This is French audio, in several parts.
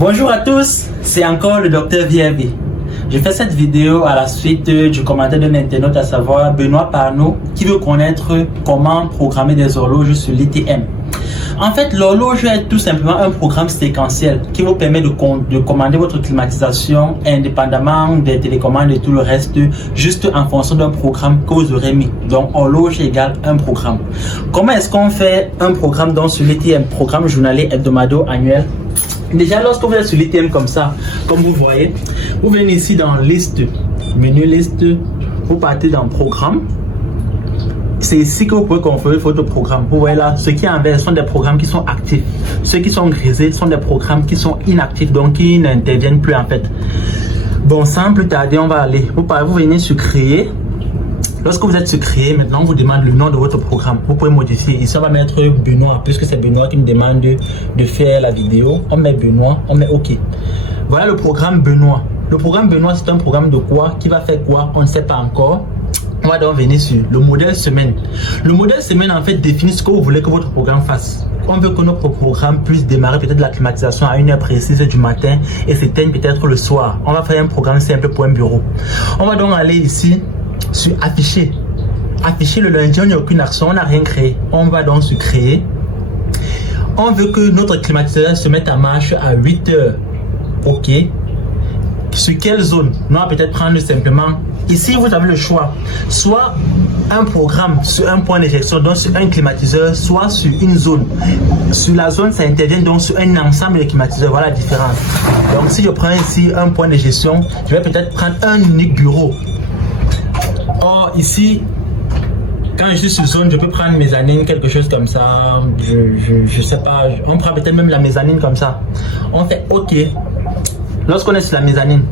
Bonjour à tous, c'est encore le Dr VRV. Je fais cette vidéo à la suite du commentaire d'un internaute, à savoir Benoît Parnot, qui veut connaître comment programmer des horloges sur l'ITM. En fait, l'horloge est tout simplement un programme séquentiel qui vous permet de commander votre climatisation indépendamment des télécommandes et tout le reste, juste en fonction d'un programme que vous aurez mis. Donc, horloge égale un programme. Comment est-ce qu'on fait un programme donc sur l'ITM, programme journalier, hebdomadaire, annuel? Déjà, lorsque vous êtes sur l'ITM comme ça, comme vous voyez, vous venez ici dans liste, menu liste, vous partez dans programme. C'est ici que vous pouvez configurer votre programme. Vous voyez là, ceux qui en vert sont des programmes qui sont actifs. Ceux qui sont grisés sont des programmes qui sont inactifs, donc qui n'interviennent plus en fait. Bon, sans plus tarder, on va aller. Vous venez sur créer. Lorsque vous êtes sur créer, maintenant on vous demande le nom de votre programme. Vous pouvez modifier. Ici, on va mettre Benoît, puisque c'est Benoît qui me demande de faire la vidéo. On met Benoît, on met OK. Voilà le programme Benoît. Le programme Benoît, c'est un programme de quoi? Qui va faire quoi? On ne sait pas encore. On va donc venir sur le modèle semaine. Le modèle semaine, en fait, définit ce que vous voulez que votre programme fasse. On veut que notre programme puisse démarrer peut-être la climatisation à une heure précise du matin et s'éteigne peut-être le soir. On va faire un programme simple pour un bureau. On va donc aller ici sur afficher. Afficher le lundi, on n'a aucune action, on n'a rien créé. On va donc sur créer. On veut que notre climatisation se mette en marche à 8 heures. OK. Sur quelle zone? On va peut-être prendre simplement. Ici, vous avez le choix. Soit un programme sur un point d'éjection, donc sur un climatiseur, soit sur une zone. Sur la zone, ça intervient donc sur un ensemble de climatiseurs. Voilà la différence. Donc, si je prends ici un point de gestion, je vais peut-être prendre un unique bureau. Or, ici, quand je suis sur zone, je peux prendre mezzanine, quelque chose comme ça. Je sais pas. On prend peut-être même la mezzanine comme ça. On fait OK. Lorsqu'on est sur la mezzanine,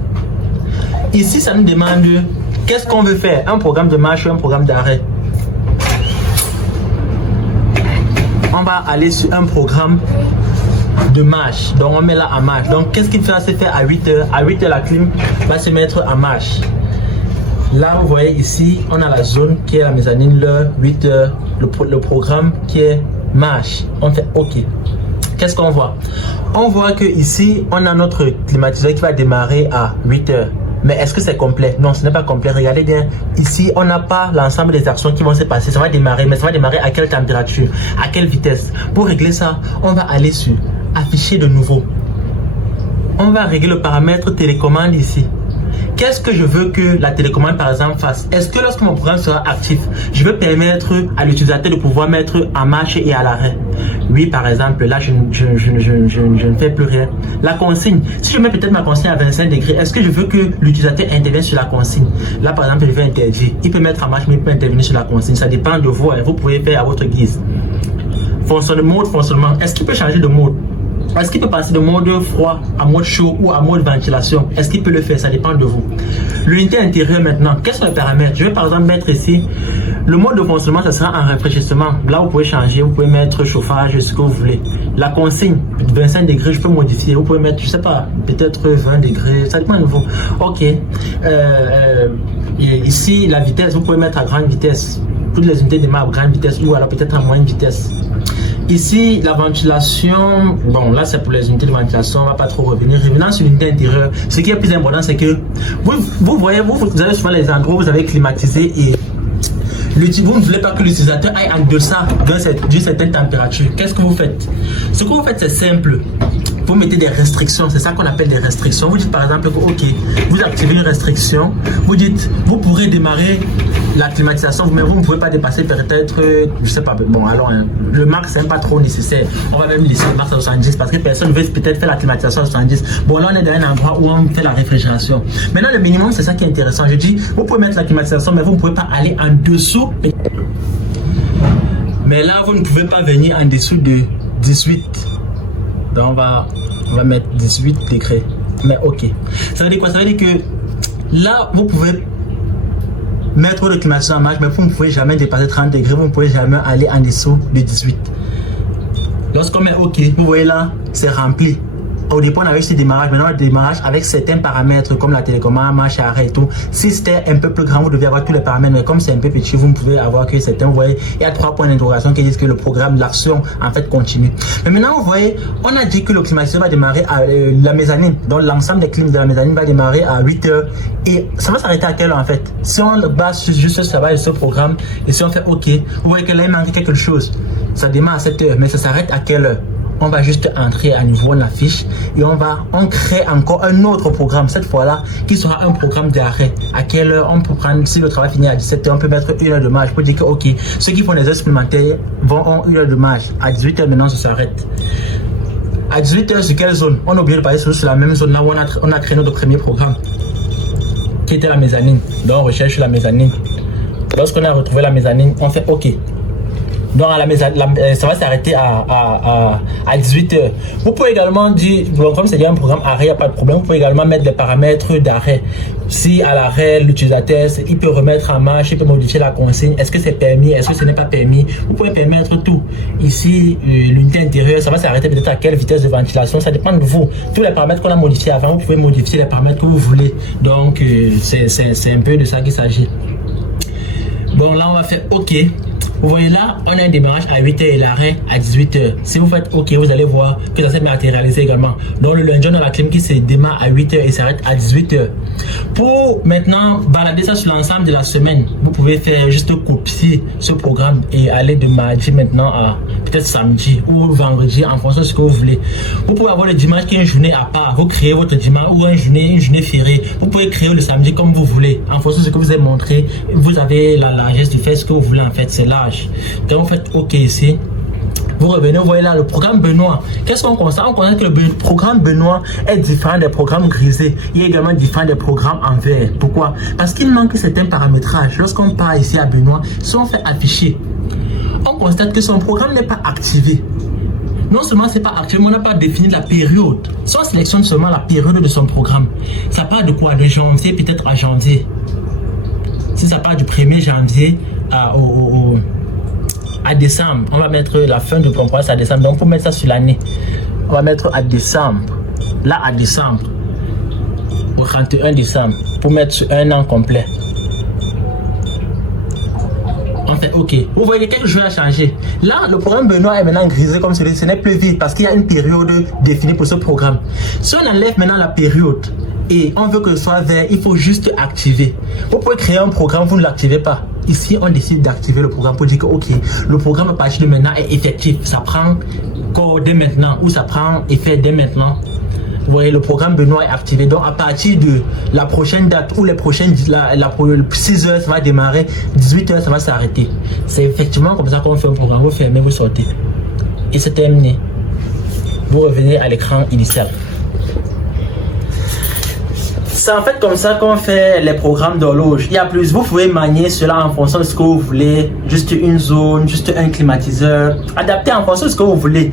ici, ça nous demande qu'est-ce qu'on veut faire, un programme de marche ou un programme d'arrêt. On va aller sur un programme de marche. Donc, on met là en marche. Donc, qu'est-ce qu'il va se faire à 8 heures? À 8 heures, la clim va se mettre en marche. Là, vous voyez ici, on a la zone qui est la mezzanine, l'heure, 8 heures, le programme qui est marche. On fait OK. Qu'est-ce qu'on voit? On voit que ici, on a notre climatiseur qui va démarrer à 8 heures. Mais est-ce que c'est complet? Non, ce n'est pas complet. Regardez bien. Ici, on n'a pas l'ensemble des actions qui vont se passer. Ça va démarrer, mais ça va démarrer à quelle température? À quelle vitesse? Pour régler ça, on va aller sur afficher de nouveau. On va régler le paramètre télécommande ici. Qu'est-ce que je veux que la télécommande, par exemple, fasse? Est-ce que lorsque mon programme sera actif, je veux permettre à l'utilisateur de pouvoir mettre en marche et à l'arrêt? Oui, par exemple, là, je ne fais plus rien. La consigne, si je mets peut-être ma consigne à 25 degrés, est-ce que je veux que l'utilisateur intervienne sur la consigne? Là, par exemple, je vais interdire. Il peut mettre en marche, mais il peut intervenir sur la consigne. Ça dépend de vous. Vous pouvez faire à votre guise. Fonctionnement. Est-ce qu'il peut changer de mode? Est-ce qu'il peut passer de mode froid à mode chaud ou à mode ventilation? Est-ce qu'il peut le faire? Ça dépend de vous. L'unité intérieure maintenant, quels sont les paramètres? Je vais par exemple mettre ici, le mode de fonctionnement, ça sera en rafraîchissement. Là, vous pouvez changer, vous pouvez mettre chauffage, ce que vous voulez. La consigne, 25 degrés, je peux modifier. Vous pouvez mettre, je sais pas, peut-être 20 degrés, ça dépend de vous. OK. Ici, la vitesse, vous pouvez mettre à grande vitesse. Toutes les unités démarrent à grande vitesse ou alors peut-être à moyenne vitesse. Ici, la ventilation, bon là c'est pour les unités de ventilation, on va pas trop revenir. Revenant sur l'unité intérieure, ce qui est plus important c'est que vous voyez, vous avez souvent les endroits où vous avez climatisé et vous ne voulez pas que l'utilisateur aille en deçà d'une certaine température. Qu'est-ce que vous faites? Ce que vous faites c'est simple. Vous mettez des restrictions, c'est ça qu'on appelle des restrictions. Vous dites par exemple que OK, vous activez une restriction, vous dites vous pourrez démarrer la climatisation, mais vous ne pouvez pas dépasser peut-être, je sais pas, bon alors le max c'est pas trop nécessaire. On va même laisser le max à 70 parce que personne veut peut-être faire la climatisation à 70. Bon là on est dans un endroit où on fait la réfrigération. Maintenant le minimum c'est ça qui est intéressant. Je dis vous pouvez mettre la climatisation mais vous ne pouvez pas aller en dessous. Mais là vous ne pouvez pas venir en dessous de 18. Donc on va mettre 18 degrés. Mais OK. Ça veut dire quoi? Ça veut dire que là vous pouvez mettre le climatiseur en marche, mais vous ne pouvez jamais dépasser 30 degrés, vous ne pouvez jamais aller en dessous de 18. Lorsqu'on met OK, vous voyez là, c'est rempli. au départ, on avait juste le démarrage. Maintenant, le démarrage avec certains paramètres comme la télécommande, marche, arrêt et tout. Si c'était un peu plus grand, vous devez avoir tous les paramètres. Mais comme c'est un peu petit, vous ne pouvez avoir que certains. Vous voyez, il y a 3 points d'interrogation qui disent que le programme, l'action, en fait, continue. Mais maintenant, vous voyez, on a dit que le climatiseur va démarrer à la mezzanine. Donc, l'ensemble des clims de la mezzanine va démarrer à 8 heures. Et ça va s'arrêter à quelle heure, en fait? Si on base juste ça va ce programme et si on fait OK, vous voyez que là, il manque quelque chose. Ça démarre à 7 heures, mais ça s'arrête à quelle heure? On va juste entrer à niveau de la fiche et on crée encore un autre programme, cette fois-là, qui sera un programme d'arrêt. À quelle heure on peut prendre, si le travail finit à 17 heures, on peut mettre 1 heure de marge pour dire que, OK, ceux qui font des heures supplémentaires ont 1 heure de marge. À 18 heures, maintenant, ça s'arrête. À 18 heures, sur quelle zone? On a oublié de parler sur la même zone là où on a créé notre premier programme, qui était la mezzanine. Donc, on recherche la mezzanine. Lorsqu'on a retrouvé la mezzanine, on fait OK. Donc à la ça va s'arrêter à 18 heures. Vous pouvez également dire, comme c'est un programme arrêt, il n'y a pas de problème. Vous pouvez également mettre des paramètres d'arrêt. Si à l'arrêt, l'utilisateur, il peut remettre en marche, il peut modifier la consigne. Est-ce que c'est permis? Est-ce que ce n'est pas permis? Vous pouvez permettre tout. Ici, l'unité intérieure, ça va s'arrêter peut-être à quelle vitesse de ventilation. Ça dépend de vous. Tous les paramètres qu'on a modifiés avant, vous pouvez modifier les paramètres que vous voulez. Donc, c'est un peu de ça qu'il s'agit. Bon, là, on va faire OK. Vous voyez là, on a un démarrage à 8 heures et l'arrêt à 18 heures. Si vous faites OK, vous allez voir que ça s'est matérialisé également. Donc le lundi, on a la clim qui se démarre à 8 heures et s'arrête à 18 heures. Pour maintenant balader ça sur l'ensemble de la semaine, vous pouvez faire juste copier ce programme et aller de mardi maintenant à peut-être samedi ou vendredi en fonction de ce que vous voulez. Vous pouvez avoir le dimanche qui est une journée à part. Vous créez votre dimanche ou une journée fériée. Vous pouvez créer le samedi comme vous voulez. En fonction de ce que vous avez montré, vous avez la largesse du fait ce que vous voulez en fait. C'est large. Donc vous faites OK ici, vous revenez, vous voyez là le programme Benoît. Qu'est-ce qu'on constate? On constate que le programme Benoît est différent des programmes grisés. Il est également différent des programmes en vert. Pourquoi? Parce qu'il manque certains paramétrages. Lorsqu'on part ici à Benoît, si on fait afficher, on constate que son programme n'est pas activé. Non seulement c'est pas activé, mais on n'a pas défini la période. Si on sélectionne seulement la période de son programme, ça part de quoi? De janvier peut-être à janvier. Si ça part du 1er janvier à décembre, on va mettre la fin du programme à décembre. Donc pour mettre ça sur l'année, on va mettre à décembre. Là à décembre, au 31 décembre, pour mettre sur un an complet. On fait OK. Vous voyez quelque chose a changé. Là, le programme Benoît est maintenant grisé comme celui-ci. Ce n'est plus vide parce qu'il y a une période définie pour ce programme. Si on enlève maintenant la période et on veut que ce soit vert, il faut juste activer. Vous pouvez créer un programme, vous ne l'activez pas. Ici, on décide d'activer le programme pour dire que OK, le programme à partir de maintenant est effectif. Ça prend corps dès maintenant ou ça prend effet dès maintenant. Vous voyez, le programme Benoît est activé. Donc, à partir de la prochaine date ou les prochaines, 6 heures, ça va démarrer. 18 heures, ça va s'arrêter. C'est effectivement comme ça qu'on fait un programme. Vous fermez, vous sortez. Et c'est terminé. Vous revenez à l'écran initial. C'est en fait comme ça qu'on fait les programmes d'horloge. Il y a plus, vous pouvez manier cela en fonction de ce que vous voulez. Juste une zone, juste un climatiseur. Adapté en fonction de ce que vous voulez.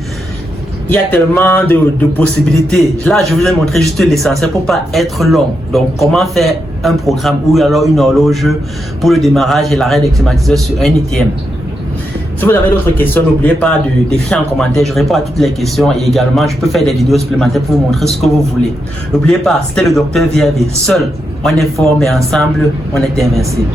Il y a tellement de possibilités. Là, je vous ai montré juste l'essentiel pour pas être long. Donc, comment faire un programme ou alors une horloge pour le démarrage et l'arrêt des climatiseurs sur un ITM. Si vous avez d'autres questions, n'oubliez pas d'écrire en commentaire. Je réponds à toutes les questions et également, je peux faire des vidéos supplémentaires pour vous montrer ce que vous voulez. N'oubliez pas, c'était le Dr VAV. Seul, on est fort, mais ensemble, on est invincible.